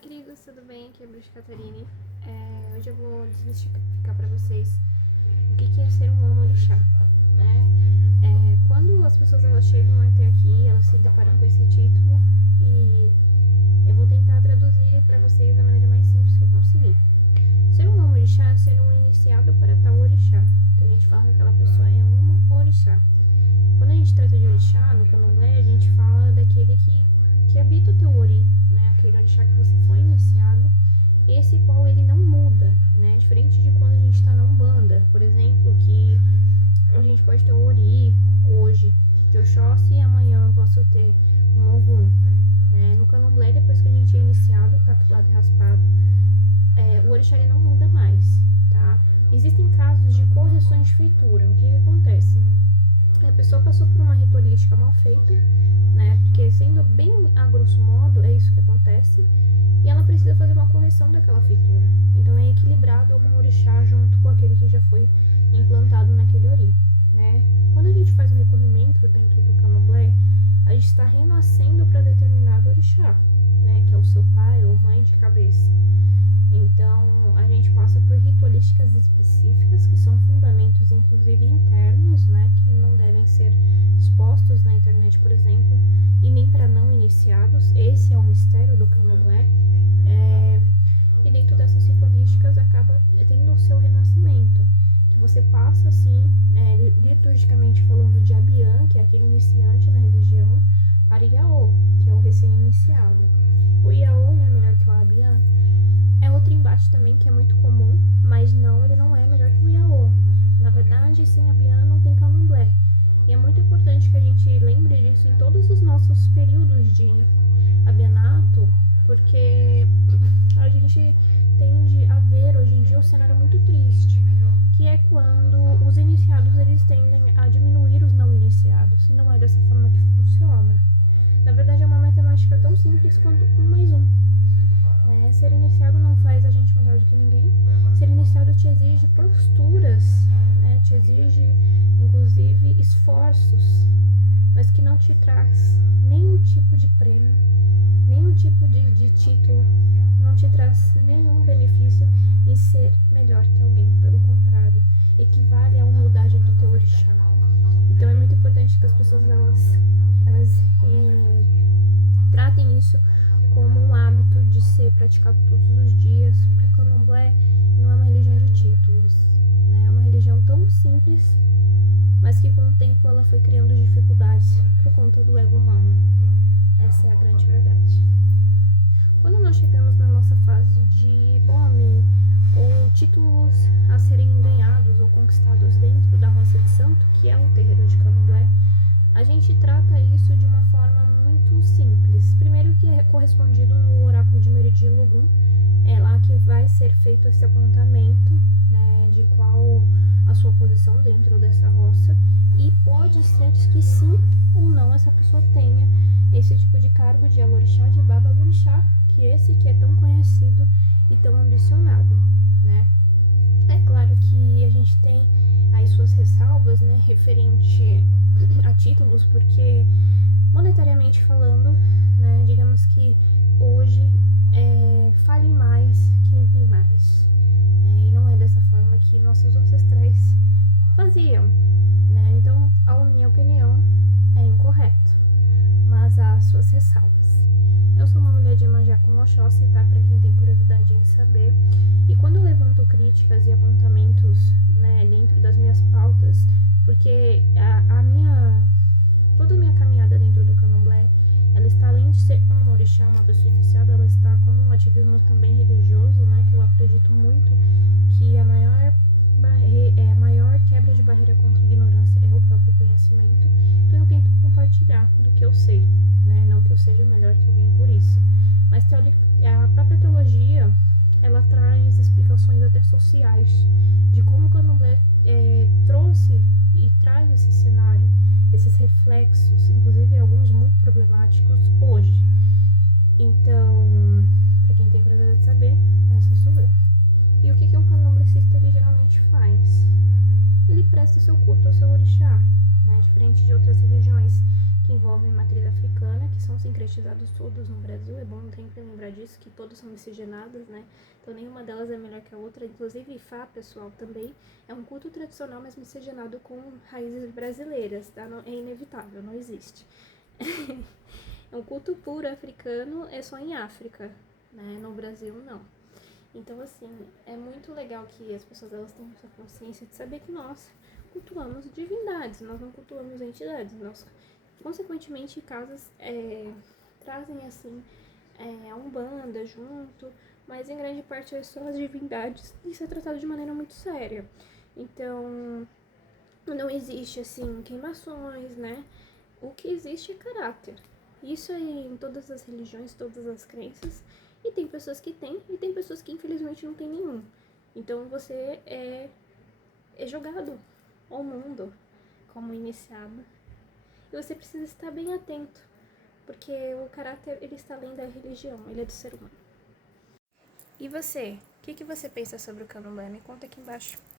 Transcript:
queridos, tudo bem? Aqui é a Bruxa Catarine. Hoje eu vou desmistificar pra vocês o que é ser um homo orixá, né? Quando as pessoas elas chegam até aqui, elas se deparam com esse título e eu vou tentar traduzir pra vocês da maneira mais simples que eu conseguir. Ser um homo orixá é ser um iniciado para tal orixá. Então a gente fala que aquela pessoa é um orixá. Quando a gente trata de orixá, no candomblé, a gente fala daquele que habita o teu ori, né? Aquele orixá que você foi iniciado, esse qual ele não muda, né? Diferente de quando a gente está na Umbanda, por exemplo, que a gente pode ter o ori hoje de Oxóssi e amanhã posso ter um Ogum, né? No candomblé, depois que a gente é iniciado, tatuado e raspado, o orixá ele não muda mais, tá? Existem casos de correções de feitura. O que acontece? A pessoa passou por uma ritualística mal feita, né? Porque sendo bem a grosso modo, é isso que acontece. E ela precisa fazer uma correção daquela feitura. Então é equilibrado algum orixá junto com aquele que já foi implantado naquele ori, né? Quando a gente faz o recolhimento dentro do candomblé, a gente está renascendo para determinado orixá, né? Que é o seu pai ou mãe de cabeça. Então a gente passa por ritualísticas específicas, que são fundamentos inclusive internos, né? Que não devem ser expostos na internet, por exemplo, e nem para não iniciados. Esse é o mistério do candomblé. E dentro dessas ritualísticas acaba tendo o seu renascimento, que você passa assim, liturgicamente falando, de Abian, que é aquele iniciante na religião, para Iaô, que é o recém-iniciado. O Iaô é melhor que o Abian. É outro embate também que é muito comum, mas ele não é melhor que o Iaô. Na verdade, sem Abian não tem candomblé. E é muito importante que a gente lembre disso em todos os nossos períodos de abianato, porque a gente tende a ver hoje em dia um cenário muito triste, que é quando os iniciados eles tendem a diminuir os não iniciados. E não é dessa forma que funciona. Na verdade, é uma matemática tão simples quanto 1 mais 1. Ser iniciado não faz a gente melhor do que ninguém. Ser iniciado te exige posturas, né? Te exige, inclusive, esforços, mas que não te traz nenhum tipo de prêmio, nenhum tipo de título, não te traz nenhum benefício em ser melhor que alguém. Pelo contrário, equivale à humildade do teu orixá. Então é muito importante que as pessoas elas tratem isso como um hábito de ser praticado todos os dias, porque o candomblé não é uma religião de títulos, né? É uma religião tão simples, mas que com o tempo ela foi criando dificuldades por conta do ego humano. Essa é a grande verdade. Quando nós chegamos na nossa fase de bome ou títulos a serem ganhados ou conquistados dentro da roça de santo, que é um terreiro de candomblé, a gente trata isso de uma forma muito simples. Primeiro que é correspondido no oráculo de Meridi Logum, é lá que vai ser feito esse apontamento, né, de qual a sua posição dentro dessa roça, e pode ser que sim ou não essa pessoa tenha esse tipo de cargo de alorixá, de babalorixá, que esse que é tão conhecido e tão ambicionado, né? É claro que a gente tem aí suas ressalvas, né, referente a títulos, porque monetariamente falando, né, digamos que hoje fale mais quem tem mais, e não é dessa forma que nossos ancestrais faziam, né? Então, a minha opinião é incorreto, mas há suas ressalvas. Eu sou uma mulher de Iemanjá com Oxóssi, tá? Pra quem tem curiosidade em saber. E quando eu levanto críticas e apontamentos, né, dentro das minhas pautas, porque toda a minha caminhada dentro do candomblé, ela está, além de ser um orixá, uma pessoa iniciada, ela está como um ativismo também religioso, né, que eu acredito muito que a maior quebra de barreira contra a ignorância é o próprio conhecimento. Então eu tento compartilhar do que eu sei, né, não que eu seja melhor que alguém por isso, mas a própria teologia, ela traz explicações até sociais de como o candomblé trouxe e traz esse cenário, esses reflexos, inclusive alguns muito problemáticos hoje. Então, para quem tem curiosidade de saber, essa sou eu. E o que um candomblessista ele geralmente faz? Ele presta presta seu culto ao seu orixá, né? Diferente de outras religiões que envolvem matriz africana, que são sincretizados todos no Brasil. É bom sempre lembrar disso, que todos são miscigenados, né? Então nenhuma delas é melhor que a outra. Inclusive Ifá, pessoal, também é um culto tradicional, mas miscigenado com raízes brasileiras, tá? Não, é inevitável, não existe. É um culto puro africano, é só em África, né? No Brasil, não. Então, assim, é muito legal que as pessoas elas tenham essa consciência de saber que nós cultuamos divindades, nós não cultuamos entidades. Nós, consequentemente, casas trazem, assim, a Umbanda junto, mas em grande parte são as divindades. Isso é tratado de maneira muito séria. Então, não existe, assim, queimações, né? O que existe é caráter. Isso aí em todas as religiões, todas as crenças. E tem pessoas que têm, e tem pessoas que infelizmente não tem nenhum. Então você é jogado ao mundo como iniciado. E você precisa estar bem atento, porque o caráter ele está além da religião, ele é do ser humano. E você? O que você pensa sobre o Candomblé? Me conta aqui embaixo.